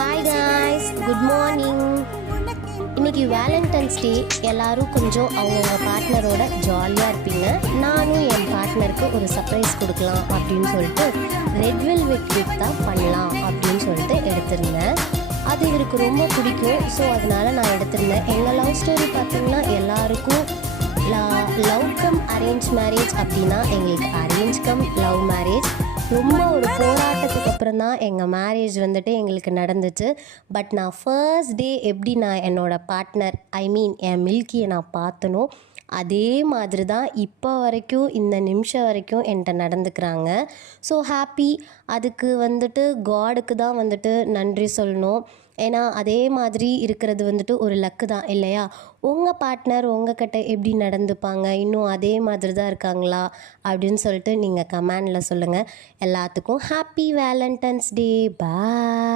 Hi guys, good morning. இன்னைக்கு Valentine's டே. எல்லாரும் கொஞ்சம் அவங்கவுங்க பார்ட்னரோட ஜாலியாக இருப்பீங்க. நானும் என் பார்ட்னருக்கு ஒரு சர்ப்ரைஸ் கொடுக்கலாம் அப்படின்னு சொல்லிட்டு ரெட் வெல்வெட் கேக் தான் பண்ணலாம் அப்படின்னு சொல்லிட்டு எடுத்திருந்தேன். அது இவருக்கு ரொம்ப பிடிக்கும். ஸோ அதனால் நான் எடுத்திருந்தேன். எங்கள் லவ் ஸ்டோரி பார்த்திங்கன்னா எல்லாருக்கும் லவ் கம் அரேஞ்ச் மேரேஜ் அப்படின்னா எங்களுக்கு அரேஞ்ச் கம் லவ் மேரேஜ். ரொம்ப ஒரு போராட்டத்துக்கு அப்புறம் தான் எங்கள் மேரேஜ் வந்துட்டு எங்களுக்கு நடந்துச்சு. பட் நான் ஃபர்ஸ்ட் டே எப்படி நான் என்னோடய பார்ட்னர் என் மில்கியை நான் பார்த்தனோ அதே மாதிரி தான் இப்போ வரைக்கும் இந்த நிமிஷம் வரைக்கும் என்கிட்ட நடந்துக்கிறாங்க. So happy. அதுக்கு வந்துட்டு காடுக்கு தான் வந்துட்டு நன்றி சொல்லணும். ஏன்னா அதே மாதிரி இருக்கிறது வந்துட்டு ஒரு லக்கு தான் இல்லையா? உங்கள் பார்ட்னர் உங்ககிட்ட எப்படி நடந்துப்பாங்க, இன்னும் அதே மாதிரி தான் இருக்காங்களா அப்படின்னு சொல்லிட்டு நீங்கள் கமெண்டில் சொல்லுங்கள். எல்லாத்துக்கும் ஹாப்பி வேலண்டைன்ஸ் டே. பாய்.